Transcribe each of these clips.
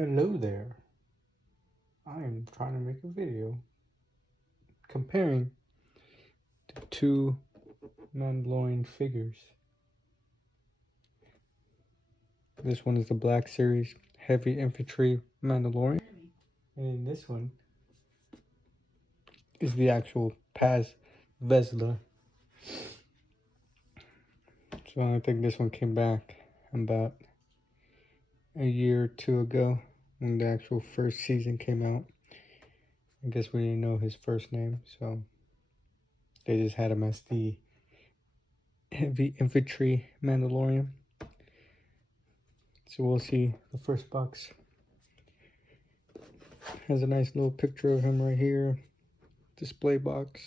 Hello there. I am trying to make a video comparing the two Mandalorian figures. This one is the Black Series Heavy Infantry Mandalorian, and then this one is the actual Paz Vizsla. So I think this one came back about a year or two ago when the actual first season came out. I guess we didn't know his first name, so they just had him as the Heavy Infantry Mandalorian. So we'll see. The first box has a nice little picture of him right here. Display box.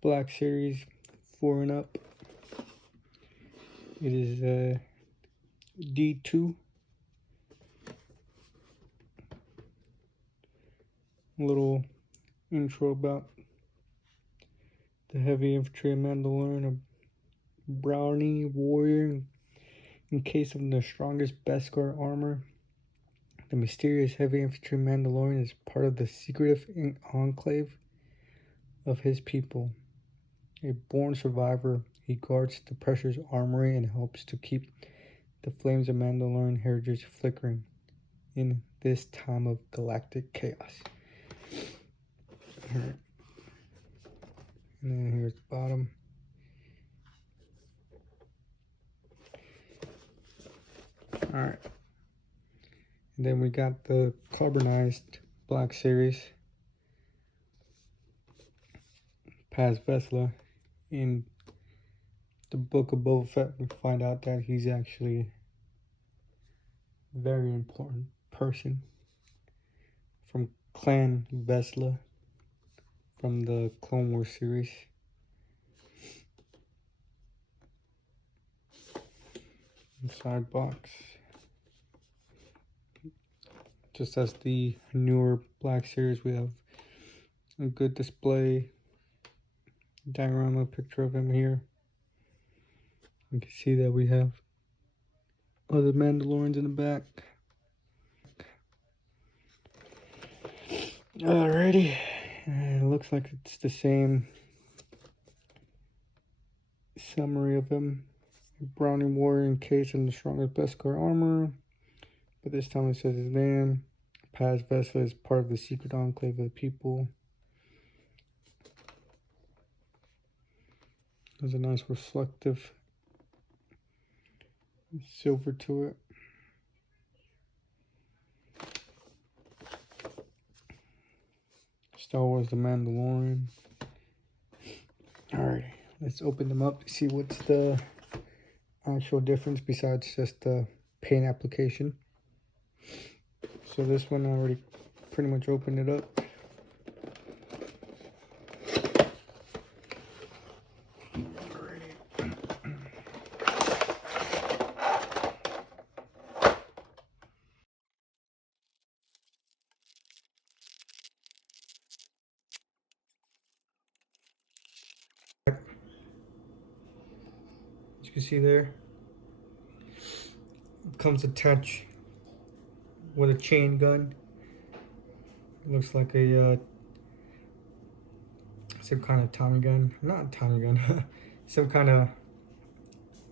Black Series 4 and up. It is D2. A little intro about the Heavy Infantry Mandalorian, a brownie warrior in case of the strongest Beskar armor. The mysterious Heavy Infantry Mandalorian is part of the secretive enclave of his people. A born survivor, he guards the precious armory and helps to keep the flames of Mandalorian heritage flickering in this time of galactic chaos. Alright. And then here's the bottom. Alright. And then we got the carbonized Black Series Paz Vizsla. In the Book of Boba Fett, we find out that he's actually a very important person from Clan Vizsla from the Clone Wars series. Inside box. Just as the newer Black Series, we have a good display diorama picture of him here. You can see that we have other Mandalorians in the back. Alrighty, it looks like it's the same summary of him. Brownie warrior encased in the strongest Beskar armor, but this time it says his name. Paz Vizsla is part of the secret enclave of the people. There's a nice reflective silver to it. Star Wars The Mandalorian. Alrighty, let's open them up to see what's the actual difference besides just the paint application. So this one I already pretty much opened it up. As you can see there, it comes attached with a chain gun. It looks like a some kind of Tommy gun, not Tommy gun, some kind of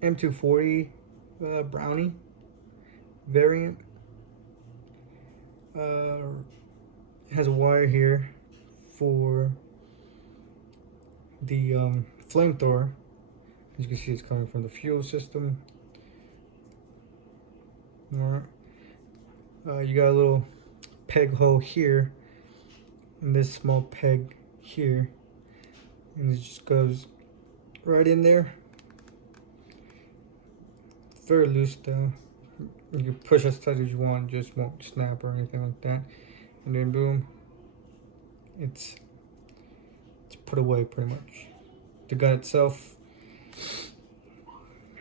M240 Brownie variant. It has a wire here for the flamethrower. As you can see, it's coming from the fuel system. Alright. You got a little peg hole here, and this small peg here, and it just goes right in there. Very loose though. You can push as tight as you want, just won't snap or anything like that. And then boom, it's put away pretty much. The gun itself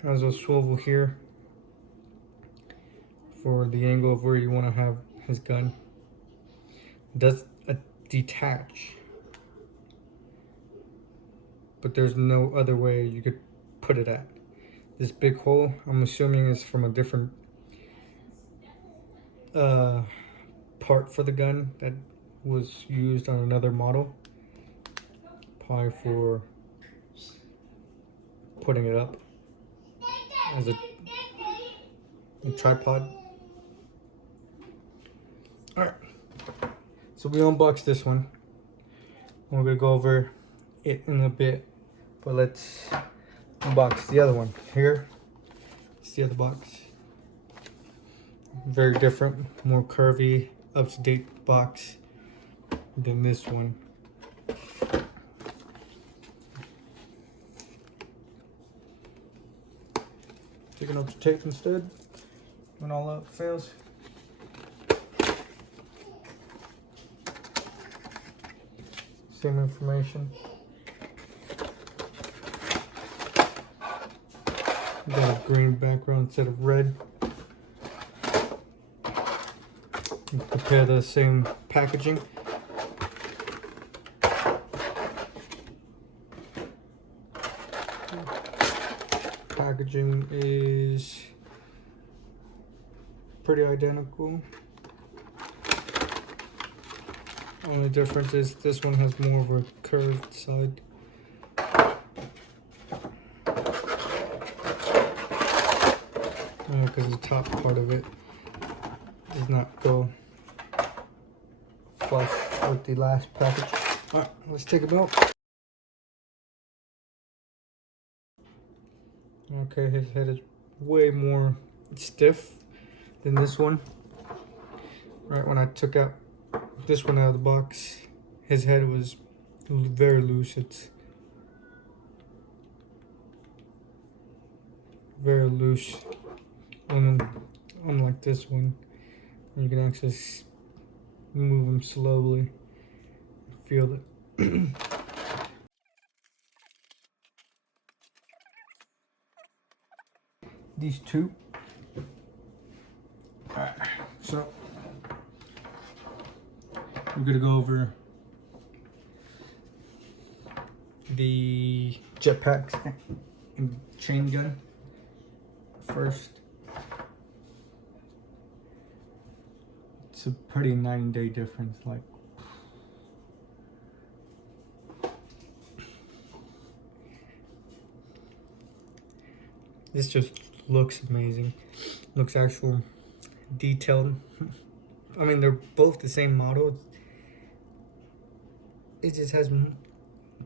has a swivel here for the angle of where you want to have his gun. It does detach, but there's no other way you could put it at. This big hole, I'm assuming, is from a different part for the gun that was used on another model, probably for putting it up as a tripod. Alright, so we unboxed this one. We're gonna go over it in a bit, but let's unbox the other one. Here, it's the other box. Very different, more curvy, up-to-date box than this one. Taking out the tape instead, when all else fails. Same information. Got a green background instead of red. Compare the same packaging. Packaging is pretty identical. Only difference is this one has more of a curved side. Because the top part of it does not go flush with the last package. Alright, let's take it out. Okay, his head is way more stiff than this one. Right when I took out this one out of the box, his head was very loose. It's very loose. Unlike this one, you can actually move him slowly. Feel it. These two. Alright, so we're gonna go over the jetpacks and chain gun first. It's a pretty night and day difference. Like, this just looks amazing. Looks actual detailed. I mean, they're both the same model. It just has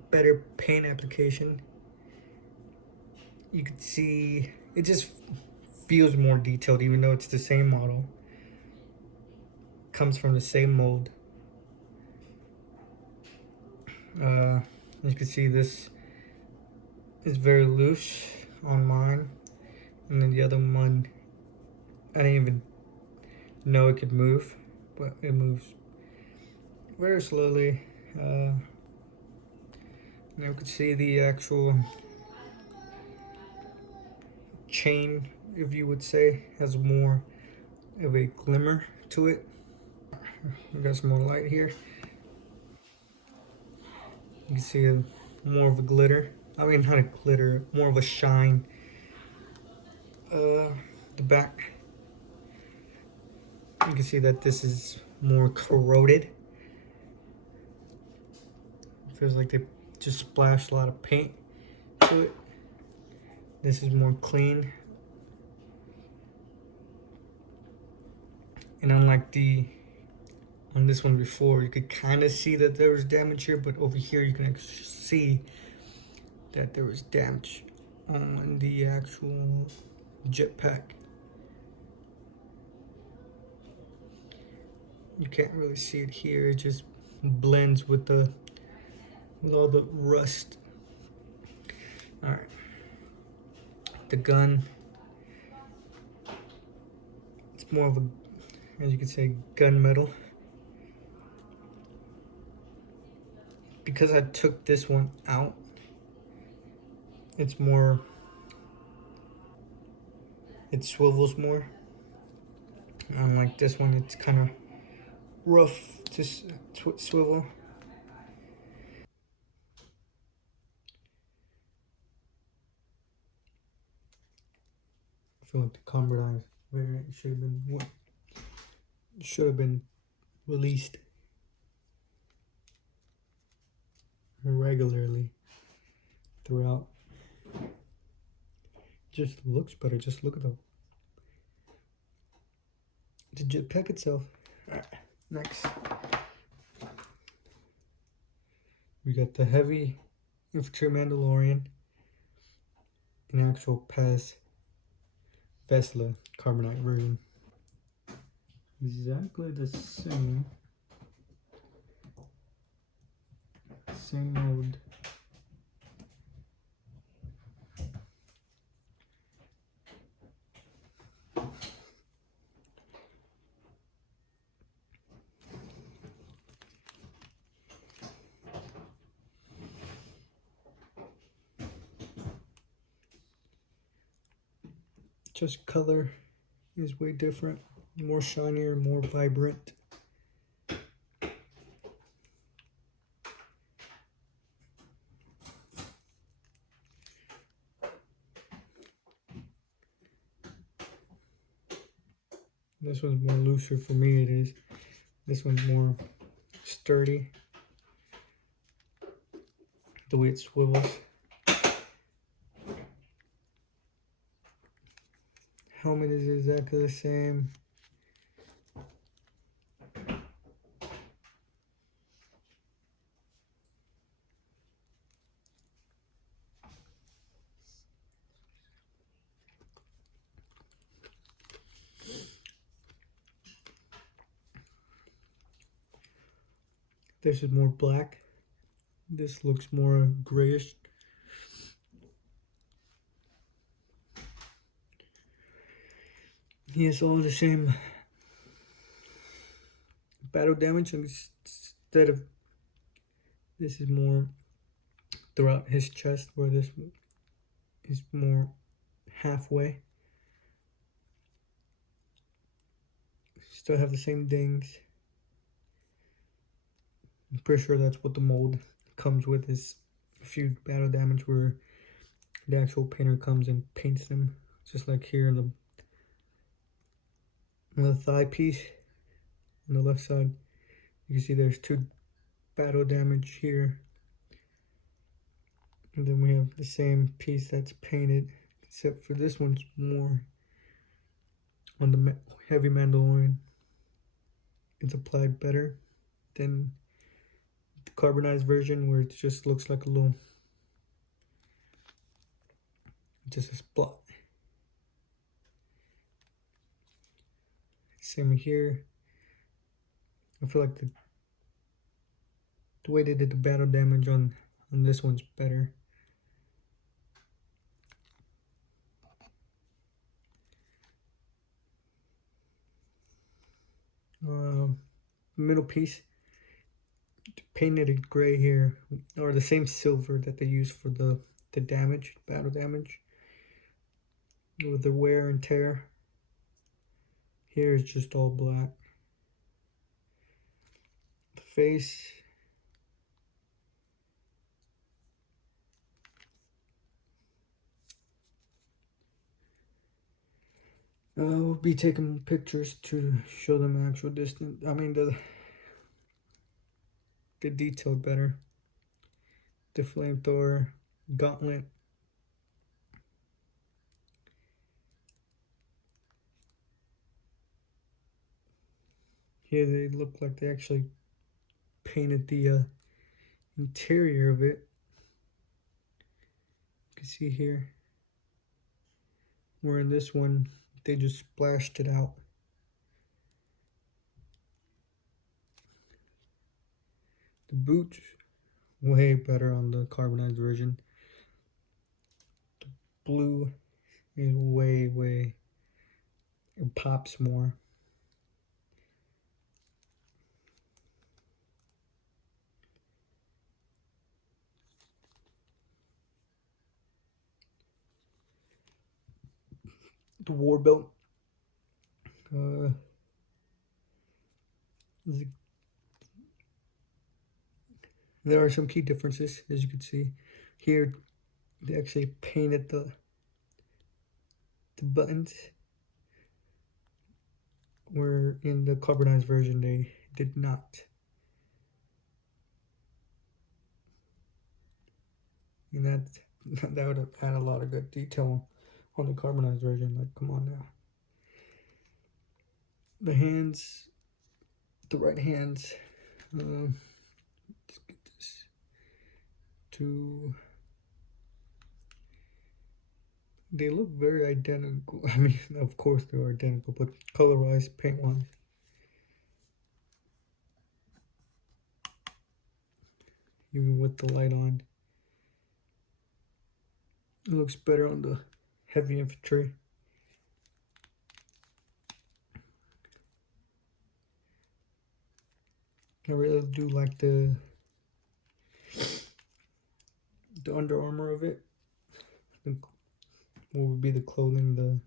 better paint application. You can see it just feels more detailed, even though it's the same model. Comes from the same mold. As you can see, this is very loose on mine, and then the other one, I didn't even know it could move, but it moves very slowly. Now you can see the actual chain, if you would say, has more of a glimmer to it. We got some more light here. You can see more of a glitter. I mean, not a glitter, more of a shine. The back, you can see that this is more corroded. It feels like they just splashed a lot of paint to it. This is more clean. And unlike on this one before, you could kind of see that there was damage here, but over here you can actually see that there was damage on the actual jetpack. You can't really see it here. It just blends with all the rust. All right, the gun. It's more of a, as you can say, gunmetal. Because I took this one out, it's more. It swivels more. Unlike this one, it's kind of rough to swivel. I feel like the carbonized variant should have been should have been released regularly throughout. Just looks better. Just look at the jetpack itself. Alright, next. We got the heavy infantry Mandalorian in actual Paz Vizsla carbonite version. Exactly the same mode. Just color is way different, more shinier, more vibrant. This one's more looser for me, it is. This one's more sturdy, the way it swivels. Helmet is exactly the same. This is more black. This looks more grayish. He has all the same battle damage, instead of this is more throughout his chest, where this is more halfway. Still have the same dings. I'm pretty sure that's what the mold comes with, is a few battle damage where the actual painter comes and paints them, just like here in the thigh piece on the left side. You can see there's 2 battle damage here, and then we have the same piece that's painted, except for this one's more on the heavy Mandalorian. It's applied better than the carbonized version, where it just looks like just a spot. Same here. I feel like the way they did the battle damage on this one's better. Middle piece painted gray here, or the same silver that they use for the damage, battle damage, with the wear and tear. Here is just all black. The face, we'll be taking pictures to show them actual distance. I mean the detailed better. The flamethrower, gauntlet. Here they look like they actually painted the interior of it. You can see here, where in this one they just splashed it out. The boots, way better on the carbonized version. The blue is way, it pops more. The war belt, there are some key differences, as you can see. Here, they actually painted the buttons, where in the carbonized version they did not. And that would have had a lot of good detail on the carbonized version. Like, come on now. The hands, the right hands, let's get this to, they look very identical. I mean, of course they're identical, but color-wise, paint-wise, even with the light on, it looks better on the heavy infantry. I really do like the Under Armour of it. What would be the clothing,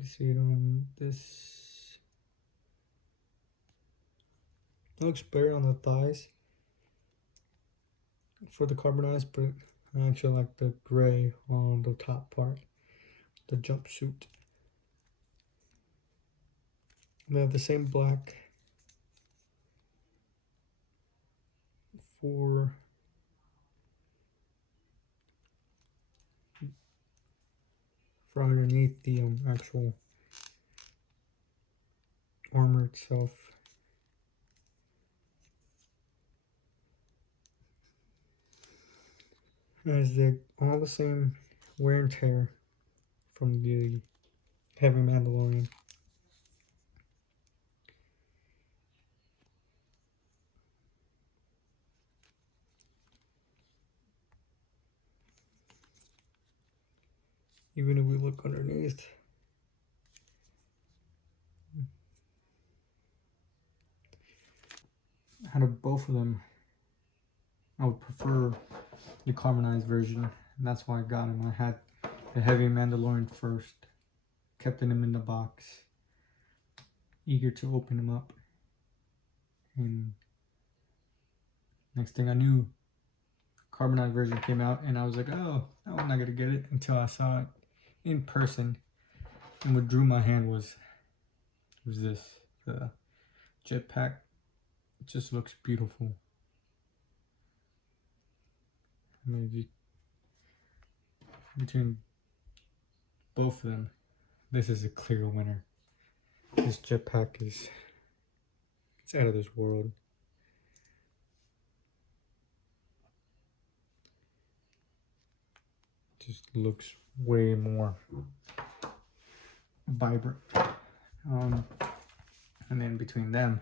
you see it on this. It looks better on the thighs for the carbonized, but I actually like the gray on the top part, the jumpsuit. They have the same black for underneath the actual armor itself. It has all the same wear and tear from the Heavy Mandalorian. Even if we look underneath, out of both of them, I would prefer the carbonized version, and that's why I got him. I had the Heavy Mandalorian first, kept him in the box, eager to open him up, and next thing I knew, carbonized version came out, and I was like, oh, I'm not gonna get it until I saw it in person. And what drew my hand was this, the jetpack. It just looks beautiful. I mean, between both of them, this is a clear winner. This jetpack it's out of this world. Just looks way more vibrant. And then between them,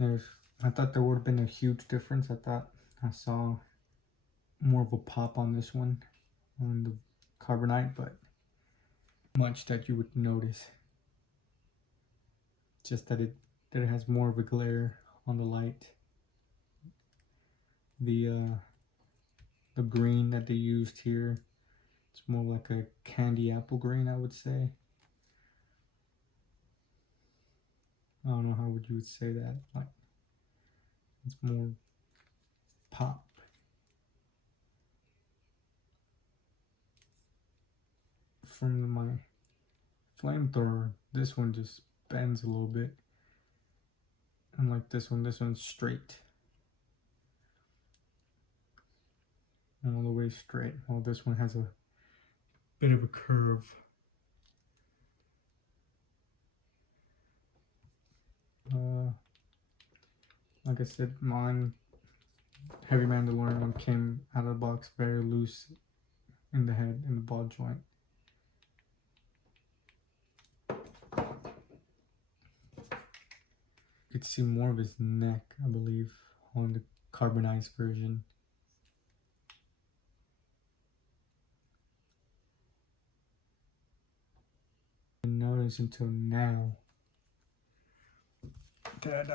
I thought there would have been a huge difference. I thought I saw more of a pop on this one, on the carbonite, but much that you would notice. Just that it has more of a glare on the light. The green that they used here, it's more like a candy apple green, I would say. I don't know how would you would say that. Like, it's more pop. From my flamethrower, this one just bends a little bit. Unlike this one's straight. And all the way straight. While this one has a bit of a curve. Like I said, mine Heavy Mandalorian one came out of the box very loose in the head, in the ball joint. You could see more of his neck, I believe, on the carbonized version. I didn't notice until now that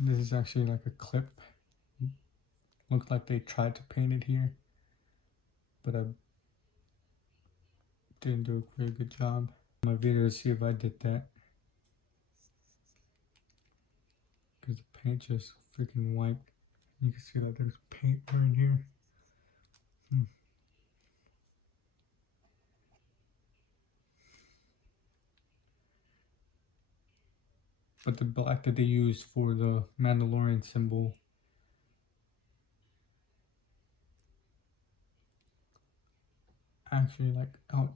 this is actually like a clip. Looked like they tried to paint it here, but I didn't do a very good job. My video to see if I did that, because the paint just freaking white. You can see that there's paint right here. but the black that they used for the Mandalorian symbol actually like out.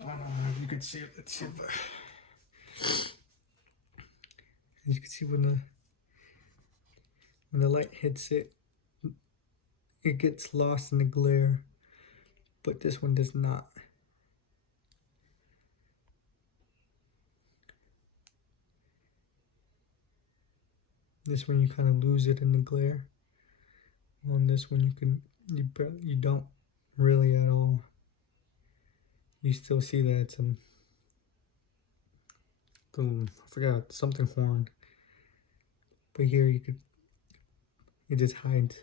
I don't know if you can see it. Let's see if as you can see when the light hits it, it gets lost in the glare, but this one does not. This one you kind of lose it in the glare. On this one you don't really at all. You still see that it's I forgot, something horn. But here it just hides.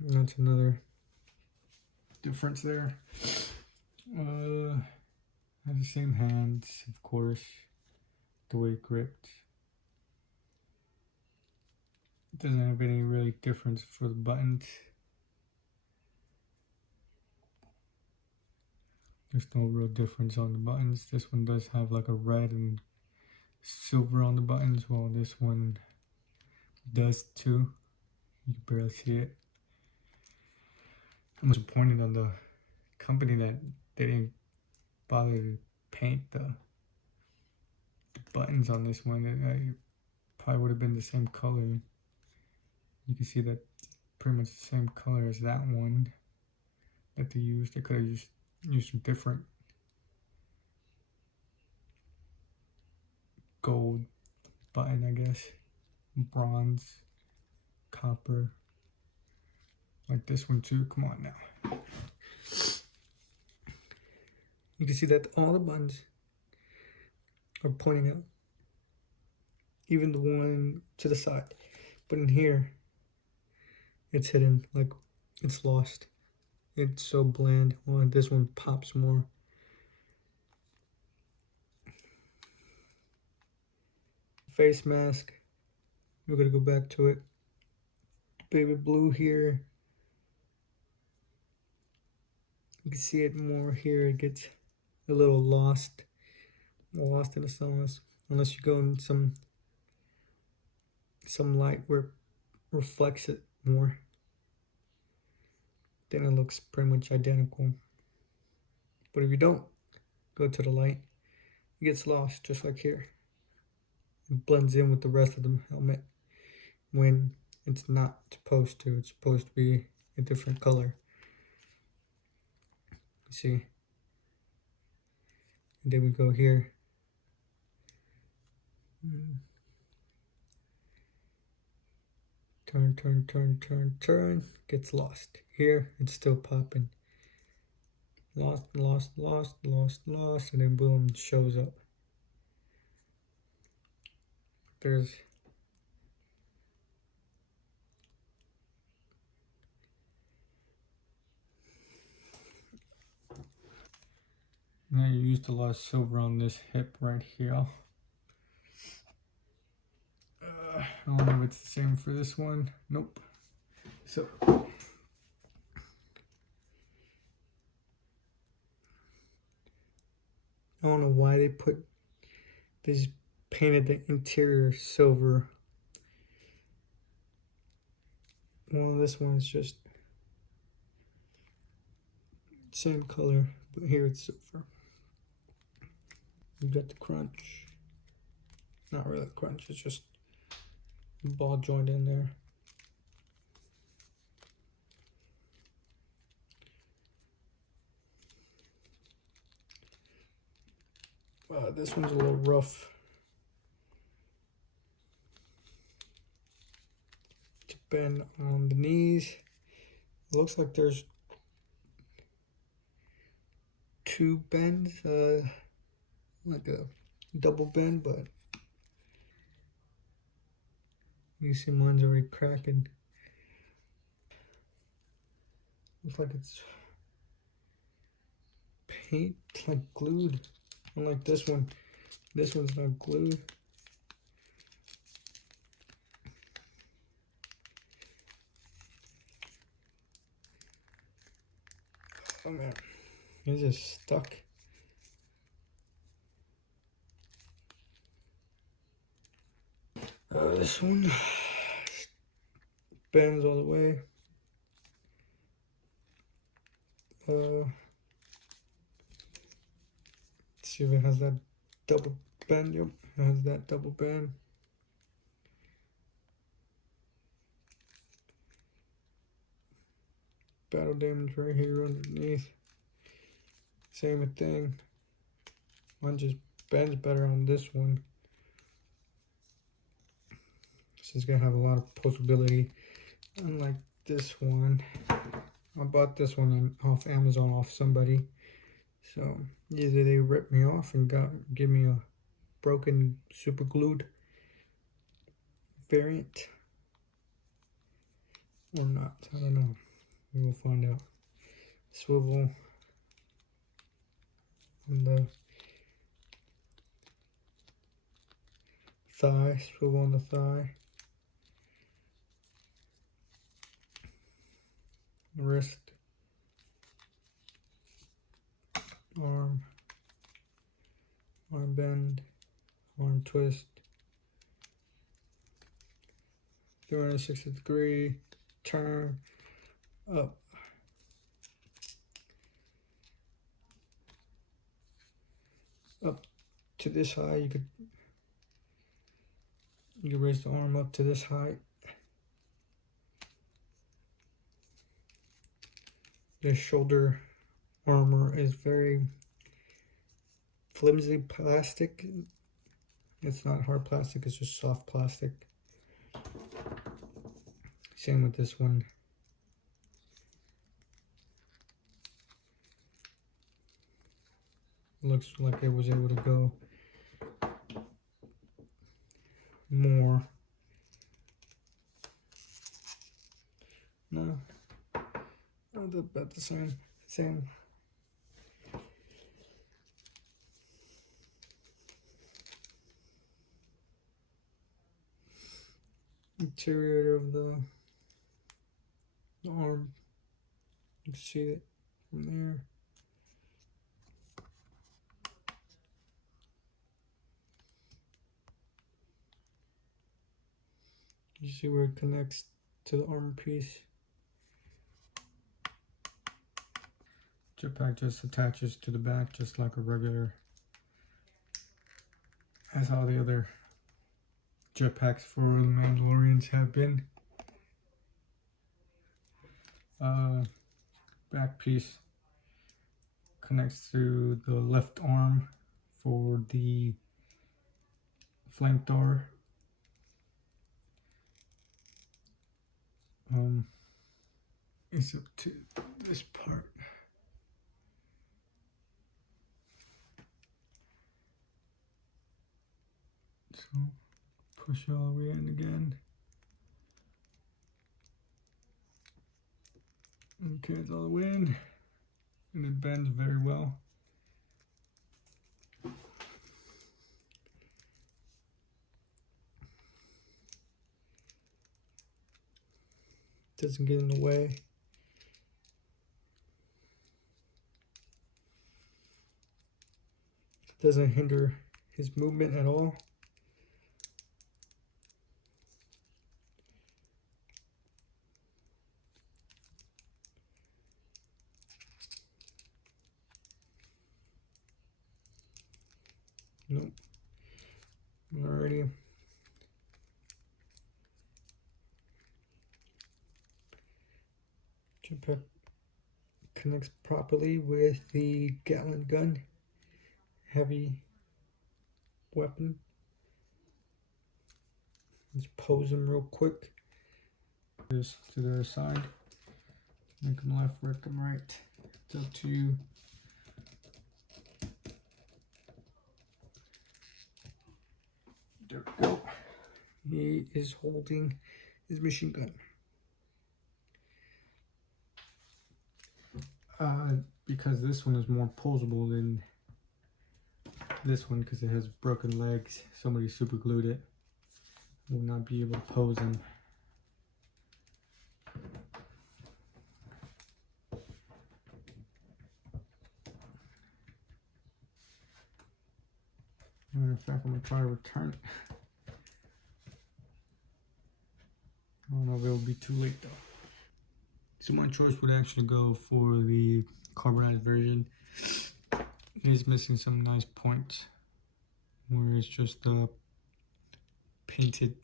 That's another difference there. Has the same hands, of course. The way it gripped. It doesn't have any really difference for the buttons. There's no real difference on the buttons. This one does have like a red and silver on the buttons, while this one does too. You can barely see it. I'm disappointed on the company that they didn't bother to paint the buttons on this one. It probably would have been the same color. You can see that pretty much the same color as that one that they used. They could have used some different gold button, I guess. Bronze, copper. Like this one too. Come on now. You can see that all the buttons are pointing out. Even the one to the side. But in here, it's hidden, like it's lost. It's so bland. Well, this one pops more. Face mask. We're gonna go back to it. Baby blue here. You can see it more here. It gets a little lost in the sauce. Unless you go in some light where it reflects it more. Then it looks pretty much identical. But if you don't go to the light, it gets lost, just like here. It blends in with the rest of the helmet when it's not supposed to. It's supposed to be a different color. You see? And then we go here. Turn. Gets lost. Here, it's still popping. Lost. And then boom, it shows up. There's now you used a lot of silver on this hip right here. I don't know if it's the same for this one. Nope. So I don't know why they painted the interior silver. Well, this one's just same color, but here it's silver. You got the crunch. Not really crunch, it's just a ball joint in there. This one's a little rough to bend on the knees. It looks like there's two bends, like a double bend, but you see mine's already cracking. Looks like it's paint, like glued. Unlike this one. This one's not glued. Oh man, it's just stuck. This one bends all the way. Let's see if it has that double bend. Yep, it has that double bend. Battle damage right here underneath. Same thing. One just bends better on this one. This is gonna have a lot of postability. Unlike this one. I bought this one off Amazon off somebody. So either they ripped me off and give me a broken super glued variant or not. I don't know. We will find out. Swivel on the thigh, swivel on the thigh. Wrist, arm bend, arm twist, 360-degree turn up. Up to this high, you could raise the arm up to this height. The shoulder armor is very flimsy plastic. It's not hard plastic, it's just soft plastic. Same with this one. Looks like it was able to go more. No, about the same. Interior of the arm. You can see it from there. You see where it connects to the armor piece. Jetpack just attaches to the back just like a regular, as all the other jetpacks for the Mandalorians have been. Back piece connects to the left arm for the flamethrower. It's up to this part. So push all the way in again. Okay, it's all the way in, and it bends very well. Doesn't get in the way. Doesn't hinder his movement at all. Nope. Alrighty. Jetpack connects properly with the Gatling gun. Heavy weapon. Let's pose them real quick. This to their side. Make them left, make them right. It's up to you. There we go. He is holding his machine gun. Because this one is more posable than this one, because it has broken legs. Somebody super glued it. Will not be able to pose him. Matter of fact, I'm gonna try to return it. I don't know if it'll be too late though. So my choice would actually go for the carbonized version. It is missing some nice points where it's just the painted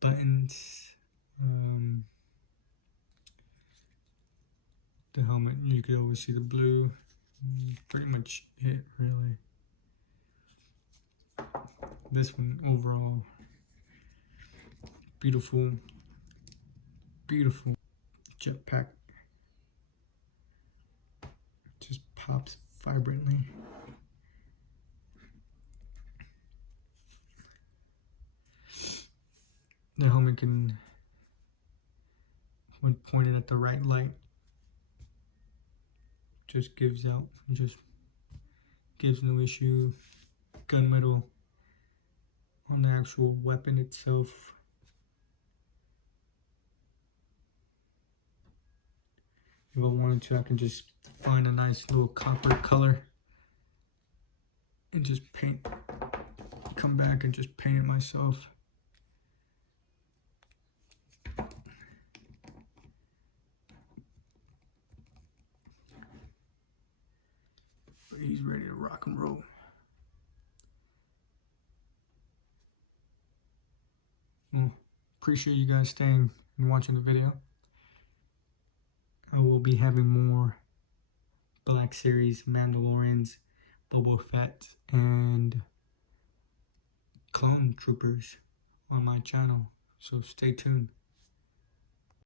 buttons. The helmet, you could always see the blue. Pretty much it, really. This one overall, beautiful, beautiful jetpack. Just pops vibrantly. The helmet can, when pointed at the right light, just gives out, just gives no issue. Gunmetal on the actual weapon itself. If I wanted to, I can just find a nice little copper color and just paint, come back and just paint it myself. But he's ready to rock and roll. Well, appreciate you guys staying and watching the video. I will be having more Black Series, Mandalorians, Boba Fett, and Clone Troopers on my channel, so stay tuned.